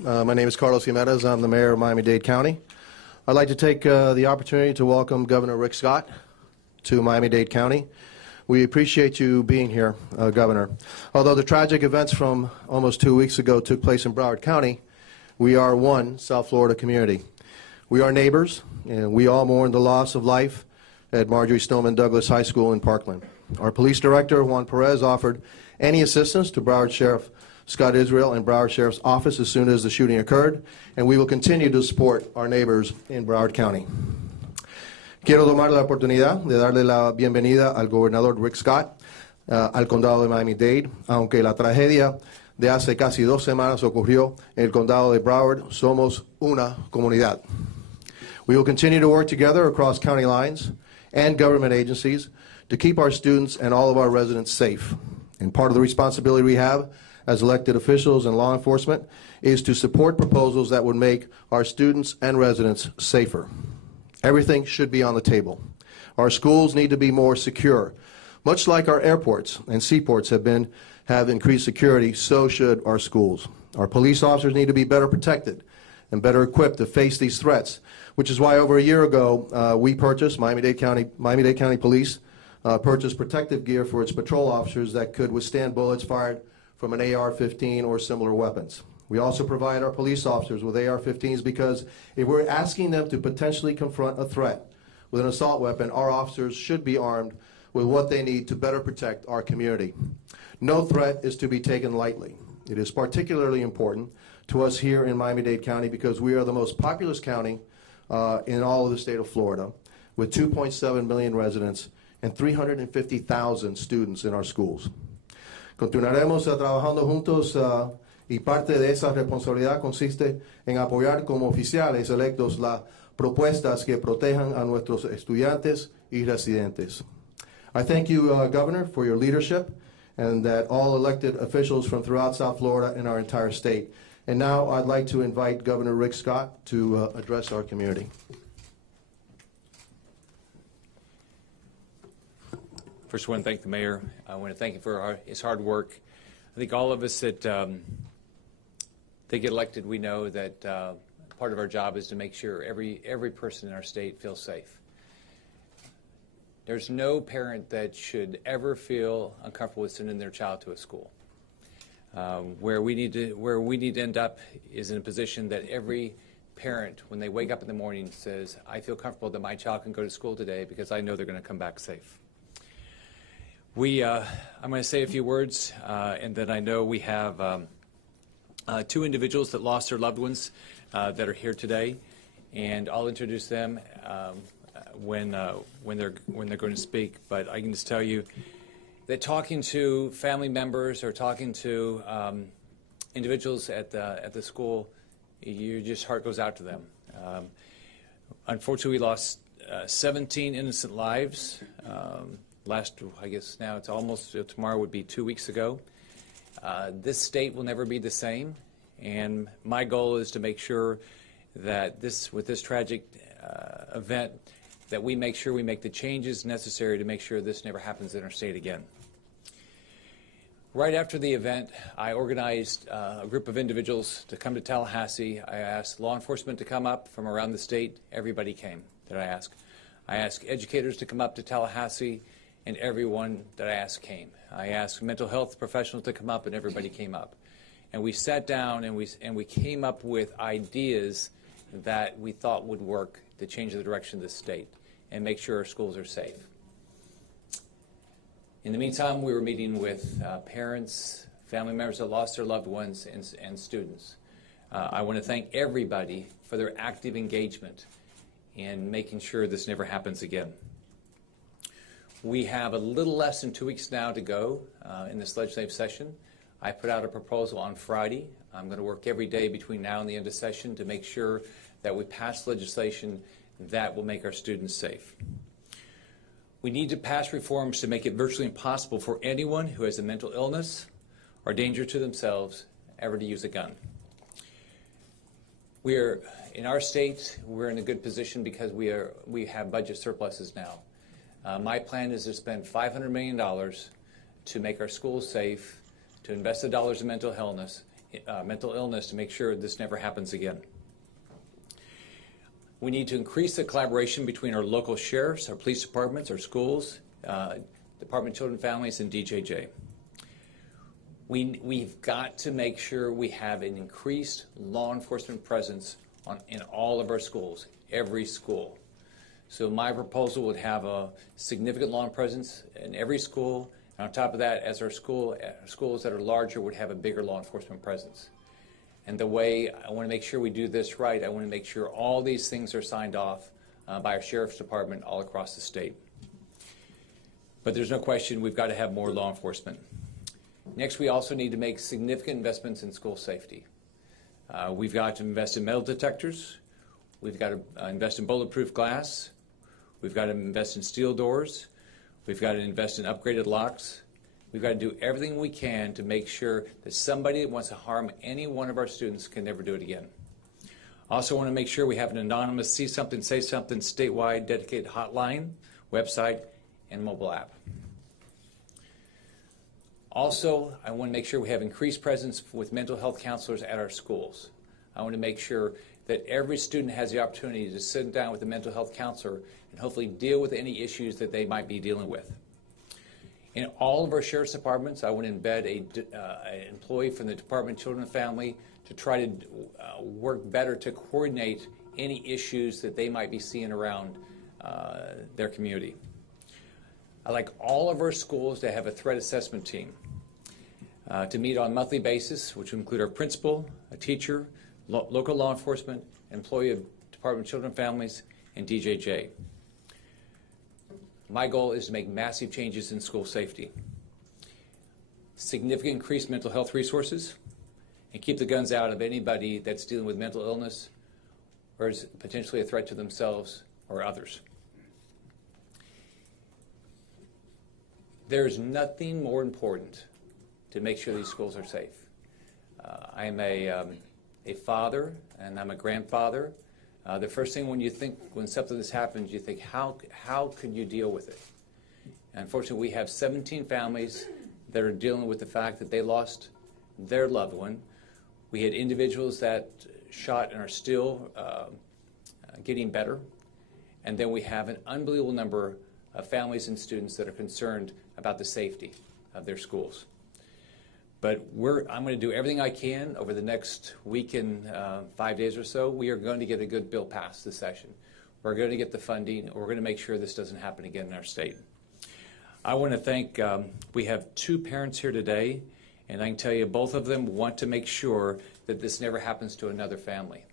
My name is Carlos Jimenez. I'm the mayor of Miami-Dade County. I'd like to take the opportunity to welcome Governor Rick Scott to Miami-Dade County. We appreciate you being here, Governor. Although the tragic events from almost 2 weeks ago took place in Broward County, we are one South Florida community. We are neighbors, and we all mourn the loss of life at Marjorie Stoneman Douglas High School in Parkland. Our police director, Juan Perez, offered any assistance to Broward Sheriff Scott Israel and Broward Sheriff's Office as soon as the shooting occurred, and we will continue to support our neighbors in Broward County. Quiero tomar la oportunidad de darle la bienvenida al gobernador Rick Scott al condado de Miami-Dade. Aunque la tragedia de hace casi 2 semanas ocurrió en el condado de Broward, somos una comunidad. We will continue to work together across county lines and government agencies to keep our students and all of our residents safe. And part of the responsibility we have as elected officials and law enforcement is to support proposals that would make our students and residents safer. Everything should be on the table. Our schools need to be more secure. Much like our airports and seaports have increased security, so should our schools. Our police officers need to be better protected and better equipped to face these threats, which is why over a year ago we purchased, Miami-Dade County Police purchased protective gear for its patrol officers that could withstand bullets fired from an AR-15 or similar weapons. We also provide our police officers with AR-15s because if we're asking them to potentially confront a threat with an assault weapon, our officers should be armed with what they need to better protect our community. No threat is to be taken lightly. It is particularly important to us here in Miami-Dade County because we are the most populous county in all of the state of Florida, with 2.7 million residents and 350,000 students in our schools. Continuaremos trabajando juntos y parte de esa responsabilidad consiste en apoyar como oficiales electos las propuestas que protejan a nuestros estudiantes y residentes. I thank you, Governor, for your leadership and that all elected officials from throughout South Florida and our entire state. And now I'd like to invite Governor Rick Scott to address our community. First, I want to thank the mayor. I want to thank him for his hard work. I think all of us that get elected, we know that part of our job is to make sure every person in our state feels safe. There's no parent that should ever feel uncomfortable with sending their child to a school. Where we need to end up is in a position that every parent, when they wake up in the morning, says, "I feel comfortable that my child can go to school today because I know they're going to come back safe." I'm going to say a few words, and then I know we have 2 individuals that lost their loved ones that are here today, and I'll introduce them when they're going to speak. But I can just tell you that talking to family members or talking to individuals at the school, your just heart goes out to them. Unfortunately, we lost 17 innocent lives. I guess now it's almost, tomorrow would be 2 weeks ago. This state will never be the same, and my goal is to make sure that with this tragic event, that we make sure we make the changes necessary to make sure this never happens in our state again. Right after the event, I organized a group of individuals to come to Tallahassee. I asked law enforcement to come up from around the state. Everybody came that I asked. I asked educators to come up to Tallahassee, and everyone that I asked came. I asked mental health professionals to come up, and everybody came up. And we sat down and we came up with ideas that we thought would work to change the direction of the state and make sure our schools are safe. In the meantime, we were meeting with parents, family members that lost their loved ones, and students. I want to thank everybody for their active engagement in making sure this never happens again. We have a little less than 2 weeks now to go in this legislative session. I put out a proposal on Friday. I'm going to work every day between now and the end of session to make sure that we pass legislation that will make our students safe. We need to pass reforms to make it virtually impossible for anyone who has a mental illness or danger to themselves ever to use a gun. In our state, we're in a good position because we have budget surpluses now. My plan is to spend $500 million to make our schools safe, to invest the dollars in mental illness, mental illness to make sure this never happens again. We need to increase the collaboration between our local sheriffs, our police departments, our schools, Department of Children and Families, and DJJ. We've got to make sure we have an increased law enforcement presence in all of our schools, every school. So my proposal would have a significant law presence in every school. And on top of that, as our schools that are larger would have a bigger law enforcement presence. And the way I want to make sure we do this right, I want to make sure all these things are signed off by our sheriff's department all across the state. But there's no question we've got to have more law enforcement. Next, we also need to make significant investments in school safety. We've got to invest in metal detectors. We've got to invest in bulletproof glass. We've got to invest in steel doors. We've got to invest in upgraded locks. We've got to do everything we can to make sure that somebody that wants to harm any one of our students can never do it again. I also want to make sure we have an anonymous See Something, Say Something statewide dedicated hotline, website, and mobile app. Also, I want to make sure we have increased presence with mental health counselors at our schools. I want to make sure that every student has the opportunity to sit down with a mental health counselor and hopefully deal with any issues that they might be dealing with. In all of our sheriff's departments, I want to embed an employee from the Department of Children and Family to try to work better to coordinate any issues that they might be seeing around their community. I'd like all of our schools to have a threat assessment team to meet on a monthly basis, which would include our principal, a teacher, local law enforcement, employee of Department of Children and Families, and DJJ. My goal is to make massive changes in school safety, significant increased mental health resources, and keep the guns out of anybody that's dealing with mental illness or is potentially a threat to themselves or others. There's nothing more important to make sure these schools are safe. I am a father and I'm a grandfather. The first thing when something this happens, you think, how could you deal with it? And unfortunately, we have 17 families that are dealing with the fact that they lost their loved one. We had individuals that shot and are still getting better. And then we have an unbelievable number of families and students that are concerned about the safety of their schools. But I'm going to do everything I can over the next week and 5 days or so. We are going to get a good bill passed this session. We're going to get the funding. We're going to make sure this doesn't happen again in our state. I want to thank, we have 2 parents here today, and I can tell you both of them want to make sure that this never happens to another family.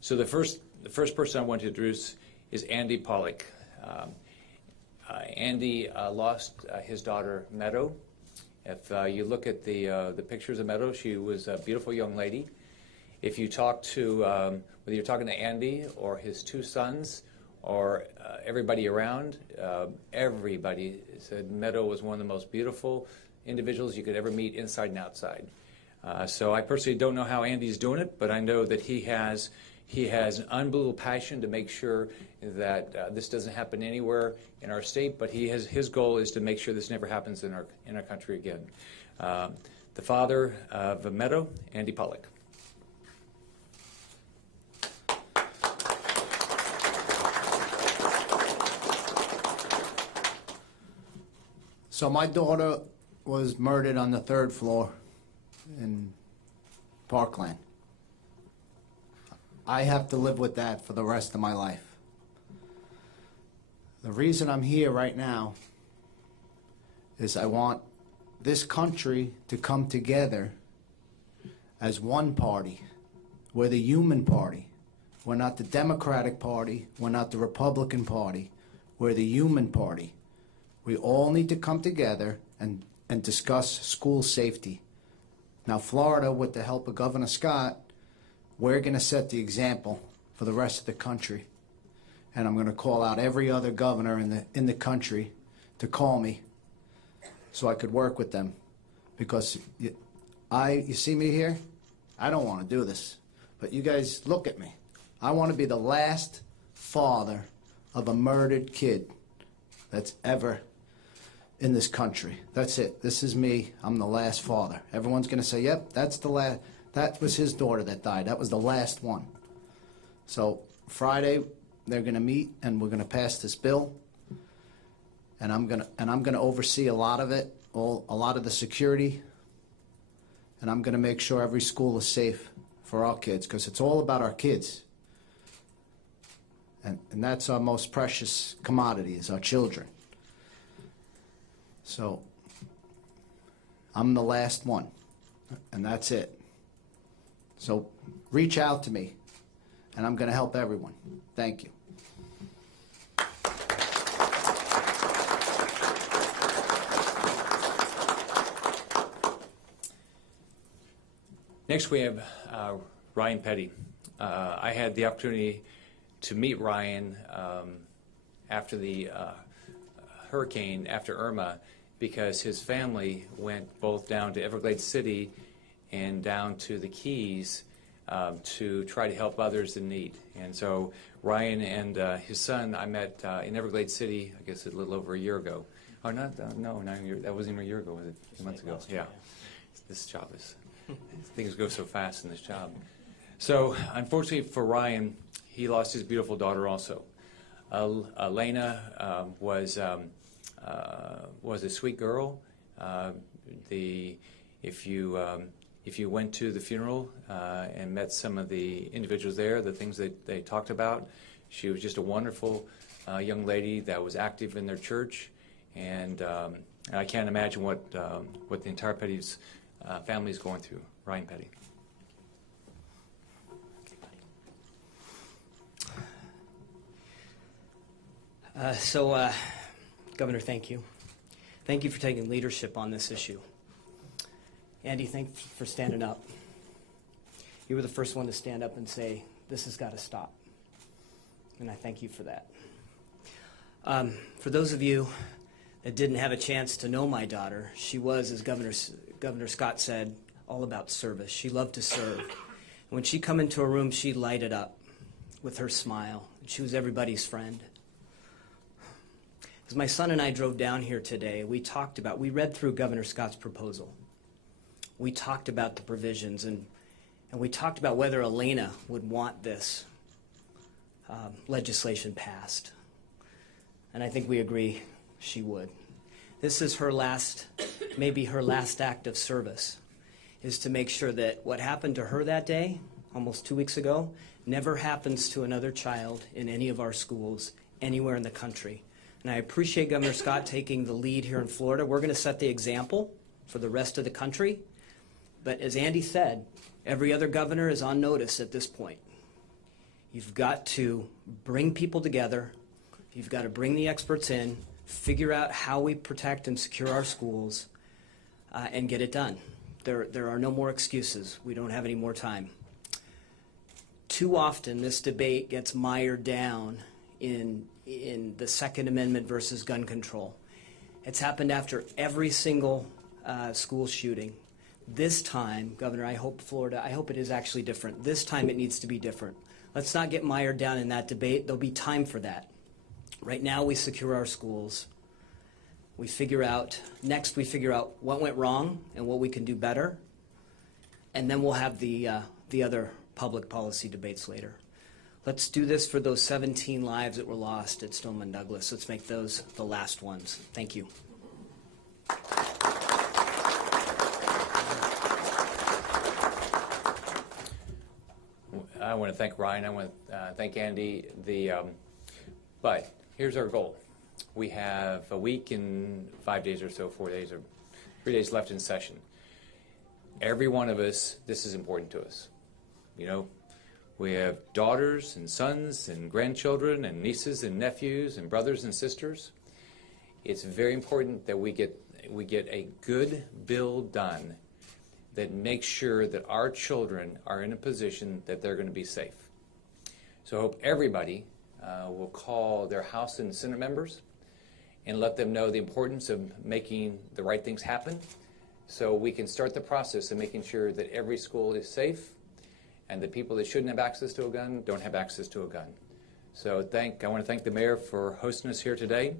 So the first person I want to introduce is Andy Pollock. Andy lost his daughter, Meadow. If you look at the pictures of Meadow, she was a beautiful young lady. If you talk to, whether you're talking to Andy or his 2 sons or everybody around, everybody said Meadow was one of the most beautiful individuals you could ever meet inside and outside. So I personally don't know how Andy's doing it, but I know that he has an unbelievable passion to make sure that this doesn't happen anywhere in our state, but his goal is to make sure this never happens in our country again. The father of Meadow, Andy Pollock. So my daughter was murdered on the 3rd floor in Parkland. I have to live with that for the rest of my life. The reason I'm here right now is I want this country to come together as one party. We're the human party. We're not the Democratic Party. We're not the Republican Party. We're the human party. We all need to come together and discuss school safety. Now, Florida, with the help of Governor Scott, we're going to set the example for the rest of the country. And I'm going to call out every other governor in the country to call me so I could work with them. Because you see me here? I don't want to do this. But you guys look at me. I want to be the last father of a murdered kid that's ever in this country. That's it. This is me. I'm the last father. Everyone's going to say, yep, that's That was his daughter that died. That was the last one. So Friday, they're going to meet, and we're going to pass this bill. And I'm gonna oversee a lot of it, a lot of the security, and I'm gonna make sure every school is safe for our kids, because it's all about our kids. And that's our most precious commodity, is our children. So I'm the last one, and that's it. So reach out to me, and I'm gonna help everyone. Thank you. Next, we have Ryan Petty. I had the opportunity to meet Ryan after the hurricane, after Irma, because his family went both down to Everglades City and down to the Keys to try to help others in need. And so Ryan and his son I met in Everglades City, I guess a little over a year ago. Oh, not a year. That wasn't even a year ago, was it? 2 months ago. Yeah. This job is... Things go so fast in this job. So, unfortunately for Ryan, he lost his beautiful daughter also. Elena was a sweet girl. If you went to the funeral and met some of the individuals there, the things that they talked about, she was just a wonderful young lady that was active in their church, and I can't imagine what the entire Petty's family is going through. Ryan Petty. Governor, thank you. Thank you for taking leadership on this issue. Andy, thanks for standing up. You were the first one to stand up and say, this has got to stop. And I thank you for that. For those of you that didn't have a chance to know my daughter, she was, as Governor Scott said, all about service. She loved to serve. When she come into a room, she lighted up with her smile. She was everybody's friend. As my son and I drove down here today, we read through Governor Scott's proposal. We talked about the provisions, and we talked about whether Elena would want this legislation passed. And I think we agree she would. This is her last, maybe her last act of service, is to make sure that what happened to her that day, almost 2 weeks ago, never happens to another child in any of our schools anywhere in the country. And I appreciate Governor Scott taking the lead here in Florida. We're going to set the example for the rest of the country. But as Andy said, every other governor is on notice at this point. You've got to bring people together. You've got to bring the experts in, figure out how we protect and secure our schools, and get it done. There are no more excuses. We don't have any more time. Too often, this debate gets mired down in the Second Amendment versus gun control. It's happened after every single school shooting. This time, Governor, I hope it is actually different. This time it needs to be different. Let's not get mired down in that debate. There'll be time for that. Right now, we secure our schools. We figure out what went wrong and what we can do better. And then we'll have the other public policy debates later. Let's do this for those 17 lives that were lost at Stoneman Douglas. Let's make those the last ones. Thank you. I want to thank Ryan. I want to thank Andy. But here's our goal. We have a week and 5 days or so, 4 days or 3 days left in session. Every one of us, this is important to us. You know, we have daughters and sons and grandchildren and nieces and nephews and brothers and sisters. It's very important that we get a good bill done that makes sure that our children are in a position that they're going to be safe. So I hope everybody will call their House and Senate members and let them know the importance of making the right things happen so we can start the process of making sure that every school is safe and the people that shouldn't have access to a gun don't have access to a gun. So I want to thank the mayor for hosting us here today.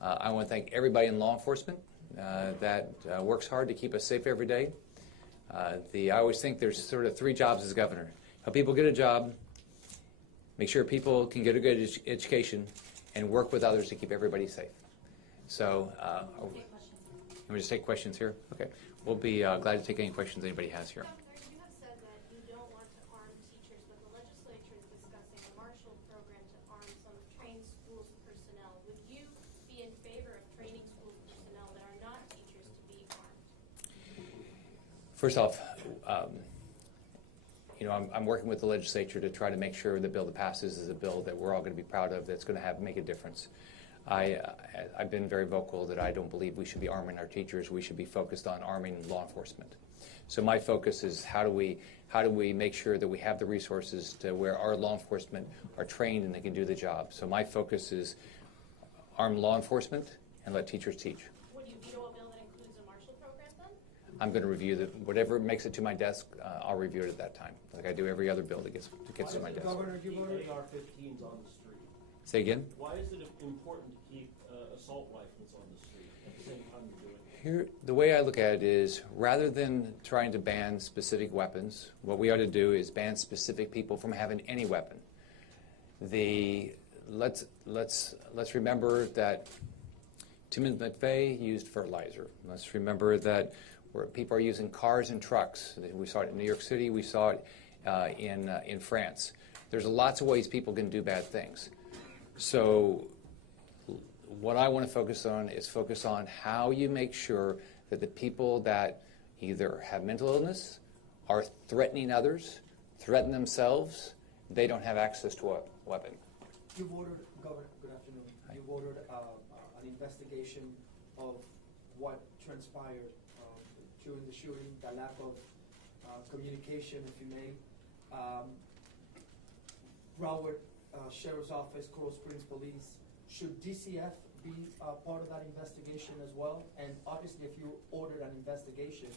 I want to thank everybody in law enforcement that works hard to keep us safe every day. I always think there's sort of three jobs as governor. Help people get a job, make sure people can get a good education, and work with others to keep everybody safe. So, can we just take questions here? Okay. We'll be glad to take any questions anybody has here. Governor, you have said that you don't want to arm teachers, but the legislature is discussing a Marshall program to arm some trained schools personnel. Would you be in favor of training schools personnel that are not teachers to be armed? First off, I'm working with the legislature to try to make sure the bill that passes is a bill that we're all going to be proud of, that's going to make a difference. I've been very vocal that I don't believe we should be arming our teachers. We should be focused on arming law enforcement. So my focus is how do we make sure that we have the resources to where our law enforcement are trained and they can do the job. So my focus is arm law enforcement and let teachers teach. Would you veto a bill that includes a Marshall program then? I'm going to review whatever makes it to my desk. I'll review it at that time, like I do every other bill that gets to my desk. Governor, you voted AR-15s on the street. Say again? Why is it important to keep assault rifles on the street at the same time you're doing it? Here, the way I look at it is, rather than trying to ban specific weapons, what we ought to do is ban specific people from having any weapon. Let's remember that Timothy McVeigh used fertilizer. Let's remember that where people are using cars and trucks. We saw it in New York City. We saw it in France. There's lots of ways people can do bad things. So what I want to focus on is how you make sure that the people that either have mental illness, are threatening others, threaten themselves, they don't have access to a weapon. You voted, Governor, good afternoon. Hi. You voted an investigation of what transpired during the shooting, the lack of communication, if you may. Broward Sheriff's Office, Coral Springs Police, should DCF be part of that investigation as well? And obviously, if you ordered an investigation,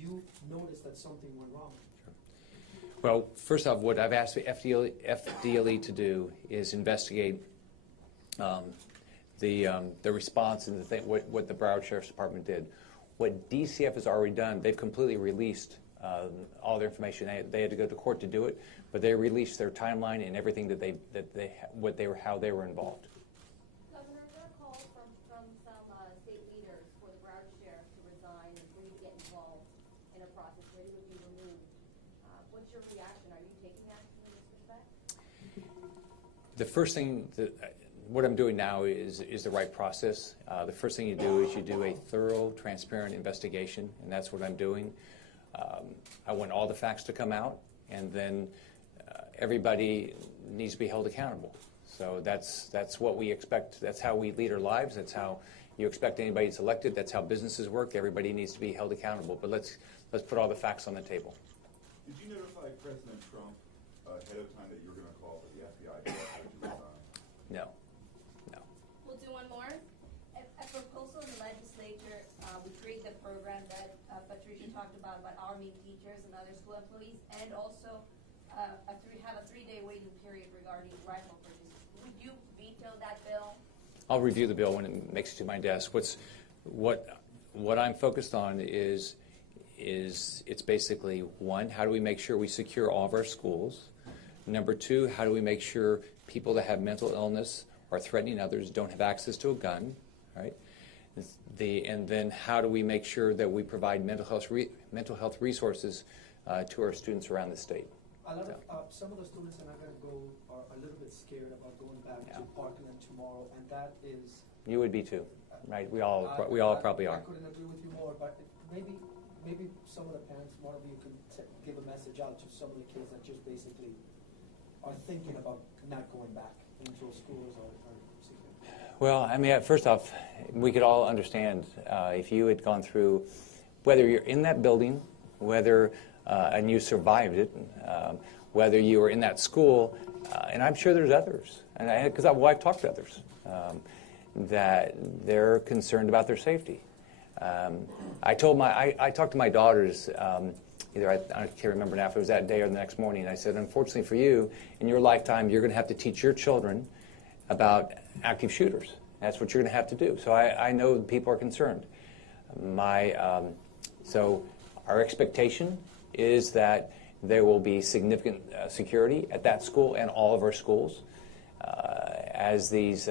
you noticed that something went wrong. Well, first off, what I've asked the FDLE to do is investigate the response and what the Broward Sheriff's Department did. What DCF has already done, they've completely released all their information. They had to go to court to do it, but they released their timeline and everything how they were involved. Governor, there are calls from some state leaders for the Broward Sheriff to resign and for you to get involved in a process where he would be removed. What's your reaction? Are you taking action in this respect? The first thing what I'm doing now is the right process. The first thing you do is you do a thorough, transparent investigation, and that's what I'm doing. I want all the facts to come out, and then everybody needs to be held accountable. So that's what we expect. That's how we lead our lives. That's how you expect anybody that's elected. That's how businesses work. Everybody needs to be held accountable. But let's put all the facts on the table. Did you notify President Trump ahead of time that you were going to call for the FBI director to resign? No. We'll do one more. A proposal in the legislature would create the program that Patricia talked about arming teachers and other school employees, and also have a 3-day waiting period regarding rifle purchases. Would you veto that bill? I'll review the bill when it makes it to my desk. What I'm focused on is it's basically, one, how do we make sure we secure all of our schools? Number two, how do we make sure people that have mental illness or threatening others don't have access to a gun, right? And then how do we make sure that we provide mental health resources to our students around the state? Some of the students that are going to go are a little bit scared about going back to Parkland tomorrow, and that is. You would be too, right? We all probably are. I couldn't agree with you more, but maybe some of the parents, one of you could give a message out to some of the kids that just basically are thinking about not going back into schools or Well, I mean, first off, we could all understand if you had gone through, whether you're in that building, whether and you survived it, whether you were in that school, and I'm sure there's others, and because I've talked to others, that they're concerned about their safety. I talked to my daughters. I can't remember now if it was that day or the next morning. And I said, unfortunately for you, in your lifetime, you're going to have to teach your children about active shooters. That's what you're going to have to do. So I know people are concerned. So Our expectation is that there will be significant security at that school and all of our schools as these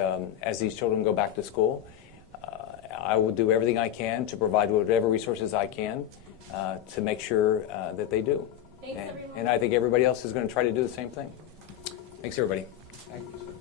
children go back to school. I will do everything I can to provide whatever resources I can to make sure that they do. Thanks, everyone. And I think everybody else is going to try to do the same thing. Thanks, everybody. Thank you, sir.